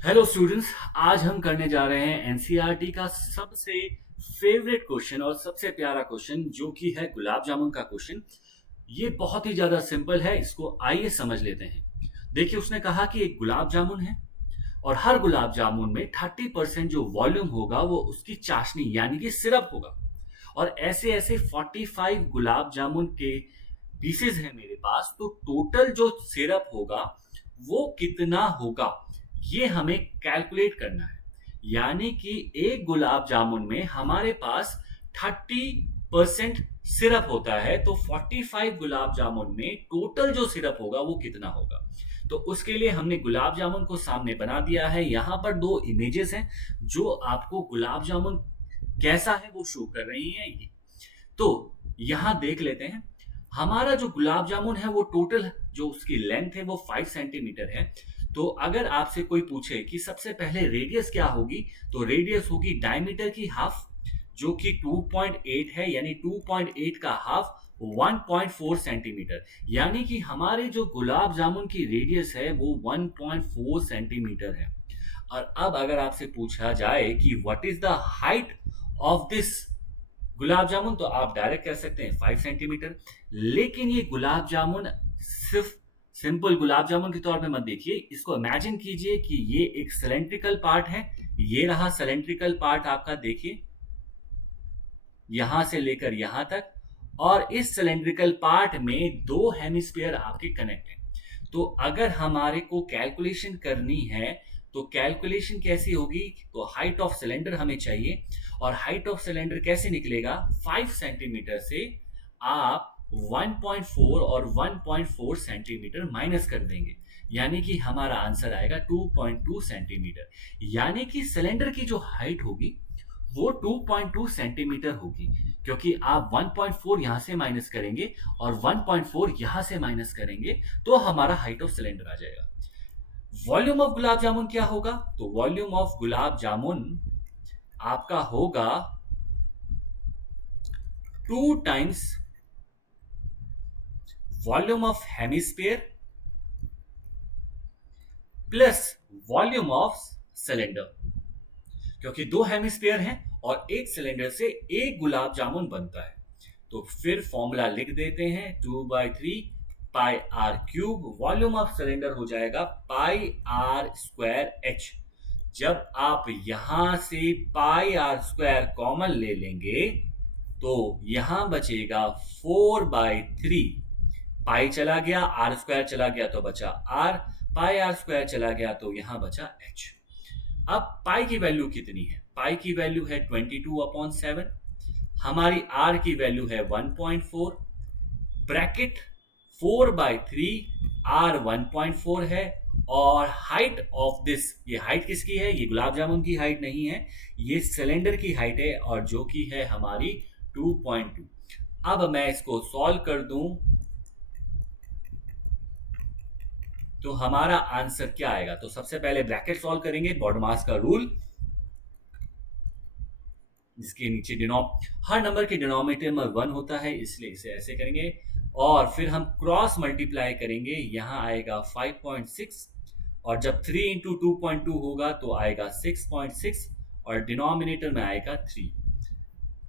Hello students. आज हम करने जा रहे हैं एनसीईआरटी का सबसे फेवरेट क्वेश्चन और सबसे प्यारा क्वेश्चन जो कि है गुलाब जामुन का क्वेश्चन। ये बहुत ही ज्यादा सिंपल है, इसको आइए समझ लेते हैं। देखिए, उसने कहा कि एक गुलाब जामुन है और हर गुलाब जामुन में 30% जो वॉल्यूम होगा वो उसकी चाशनी यानी कि सिरप होगा। और ऐसे ऐसे 45 गुलाब जामुन के पीसेज हैं मेरे पास, तो टोटल जो सिरप होगा वो कितना होगा, ये हमें कैलकुलेट करना है। यानी कि एक गुलाब जामुन में हमारे पास 30% सिरप होता है, तो 45 गुलाब जामुन में टोटल जो सिरप होगा वो कितना होगा। तो उसके लिए हमने गुलाब जामुन को सामने बना दिया है। यहाँ पर दो इमेजेस हैं जो आपको गुलाब जामुन कैसा है वो शो कर रही हैं। ये तो यहाँ देख लेते हैं। हमारा जो गुलाब जामुन है वो टोटल जो उसकी लेंथ है वो 5 सेंटीमीटर है। तो अगर आपसे कोई पूछे कि सबसे पहले रेडियस क्या होगी, तो रेडियस होगी डायमीटर की हाफ, जो कि 2.8 है, यानी 2.8 का हाफ 1.4 सेंटीमीटर। यानी कि हमारे जो गुलाब जामुन की रेडियस है वो 1.4 सेंटीमीटर है। और अब अगर आपसे पूछा जाए कि what is the height of this gulab jamun, तो आप डायरेक्ट कह सकते हैं 5 सेंटीमीटर। लेकिन ये गुलाब जामुन सिर्फ सिंपल गुलाब जामुन के तौर पे मत देखिए, इसको इमेजिन कीजिए कि ये एक सिलेंड्रिकल पार्ट है। ये रहा सिलेंड्रिकल पार्ट आपका, देखिए यहां से लेकर यहां तक। और इस सिलेंड्रिकल पार्ट में दो हेमिस्फीयर आपके कनेक्ट हैं। तो अगर हमारे को कैलकुलेशन करनी है तो कैलकुलेशन कैसी होगी, तो हाइट ऑफ सिलेंडर हमें चाहिए। और हाइट ऑफ सिलेंडर कैसे निकलेगा, 5 सेंटीमीटर से आप 1.4 और 1.4 सेंटीमीटर माइनस कर देंगे, यानी कि हमारा आंसर आएगा 2.2 सेंटीमीटर। यानी कि सिलेंडर की जो हाइट होगी वो 2.2 सेंटीमीटर होगी, क्योंकि आप 1.4 यहां से माइनस करेंगे और 1.4 यहां से माइनस करेंगे, तो हमारा हाइट ऑफ सिलेंडर आ जाएगा। वॉल्यूम ऑफ गुलाब जामुन क्या होगा, तो वॉल्यूम ऑफ गुलाब जामुन आपका होगा 2 times volume of hemisphere plus volume of cylinder, क्योंकि दो हेमिस्फीयर हैं और एक सिलेंडर से एक गुलाब जामुन बनता है। तो फिर फॉर्मूला लिख देते हैं, 2/3 pi r cube, volume of cylinder हो जाएगा पाई आर स्क्वायर एच। जब आप यहां से पाई आर स्क्वायर कॉमन ले लेंगे तो यहां बचेगा 4/3। पाई चला गया, आर स्क्वायर चला गया तो बचा आर, पाई आर स्क्वायर चला गया तो यहां बचा एच। अब पाई की वैल्यू कितनी है, पाई की वैल्यू है 22/7। हमारी आर की वैल्यू है 1.4, ब्रैकेट 4/3, आर 1.4 है। और हाइट ऑफ दिस, ये हाइट किसकी है, ये गुलाब जामुन की हाइट नहीं है, ये सिलेंडर की हाइट है, और जो कि है हमारी 2.2। अब मैं इसको सॉल्व कर दूं तो हमारा आंसर क्या आएगा, तो सबसे पहले ब्रैकेट सॉल्व करेंगे, बॉडमास का रूल, जिसके नीचे हर नंबर के डिनोमिनेटर में 1 होता है, इसलिए इसे ऐसे करेंगे। और फिर हम क्रॉस मल्टीप्लाई करेंगे, यहां आएगा 5.6, और जब 3 इंटू 2.2 होगा तो आएगा 6.6, और डिनोमिनेटर में आएगा 3।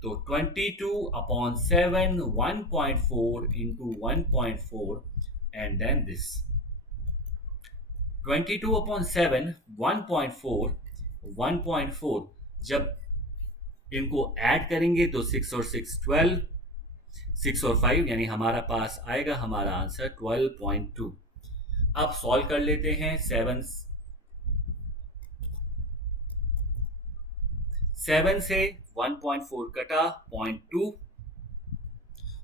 तो 22/7, 1.4 इंटू 1.4, एंड देन दिस 22/7, 1.4, 1.4, जब इनको ऐड करेंगे तो 6 और 6 12, 6 और 5, यानी हमारा पास आएगा हमारा आंसर 12.2। अब सॉल्व कर लेते हैं। 7 से 1.4 कटा, 0.2,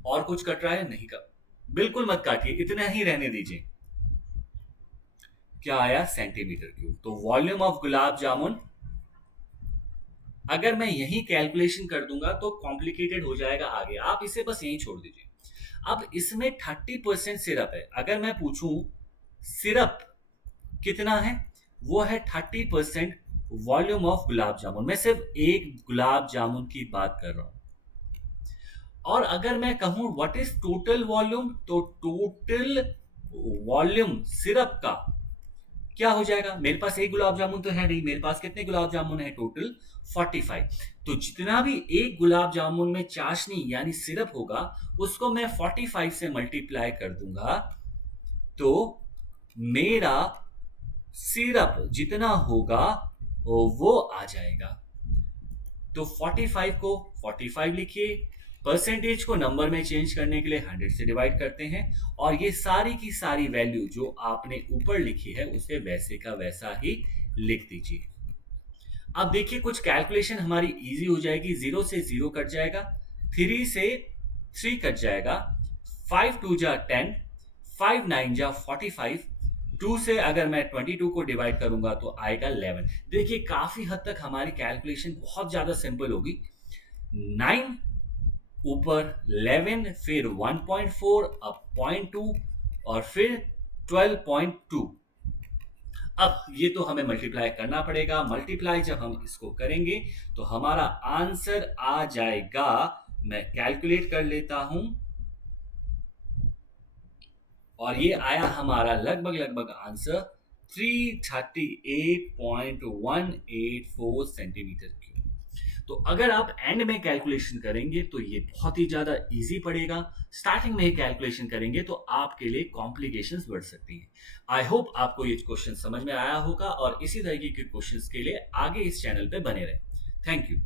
और कुछ कट रहा है, नहीं का, बिल्कुल मत काटिए, इतना ही रहने दीजिए। क्या आया, सेंटीमीटर क्यूब। तो वॉल्यूम ऑफ गुलाब जामुन, अगर मैं यही कैलकुलेशन कर दूंगा तो कॉम्प्लिकेटेड हो जाएगा आगे, आप इसे बस यही छोड़ दीजिए। अब इसमें 30% सिरप है। अगर मैं पूछूं सिरप कितना है, वो है 30% वॉल्यूम ऑफ गुलाब जामुन। मैं सिर्फ एक गुलाब जामुन की बात कर रहा हूं। और अगर मैं कहूं व्हाट इज टोटल वॉल्यूम, तो टोटल वॉल्यूम सिरप का क्या हो जाएगा, मेरे पास एक गुलाब जामुन तो है नहीं, मेरे पास कितने गुलाब जामुन है टोटल 45। तो जितना भी एक गुलाब जामुन में चाशनी यानी सिरप होगा उसको मैं 45 से मल्टीप्लाई कर दूंगा, तो मेरा सिरप जितना होगा वो आ जाएगा। तो 45 को 45 लिखिए, परसेंटेज को नंबर में चेंज करने के लिए 100 से डिवाइड करते हैं, और ये सारी की सारी वैल्यू जो आपने ऊपर लिखी है उसे वैसे का वैसा ही लिख दीजिए। अब देखिए कुछ कैलकुलेशन हमारी इजी हो जाएगी। 0 से 0 कट जाएगा, 3 से 3 कट जाएगा, 5 2 जा 10, 5 9 जा 45, 2 से अगर मैं 22 को डिवाइड करूंगा तो आएगा 11। देखिए काफी हद तक हमारी कैलकुलेशन बहुत ज्यादा सिंपल होगी। 9 ऊपर 11, फिर 1.4, अब 0.2 और फिर 12.2। अब ये तो हमें मल्टीप्लाई करना पड़ेगा। मल्टीप्लाई जब हम इसको करेंगे तो हमारा आंसर आ जाएगा, मैं कैलकुलेट कर लेता हूं, और ये आया हमारा लगभग लगभग आंसर 338.184 सेंटीमीटर क्यूब। तो अगर आप एंड में कैलकुलेशन करेंगे तो ये बहुत ही ज्यादा इजी पड़ेगा। स्टार्टिंग में ही कैलकुलेशन करेंगे तो आपके लिए कॉम्प्लिकेशंस बढ़ सकती हैं। आई होप आपको ये क्वेश्चन समझ में आया होगा, और इसी तरीके के क्वेश्चंस के लिए आगे इस चैनल पे बने रहें। Thank you.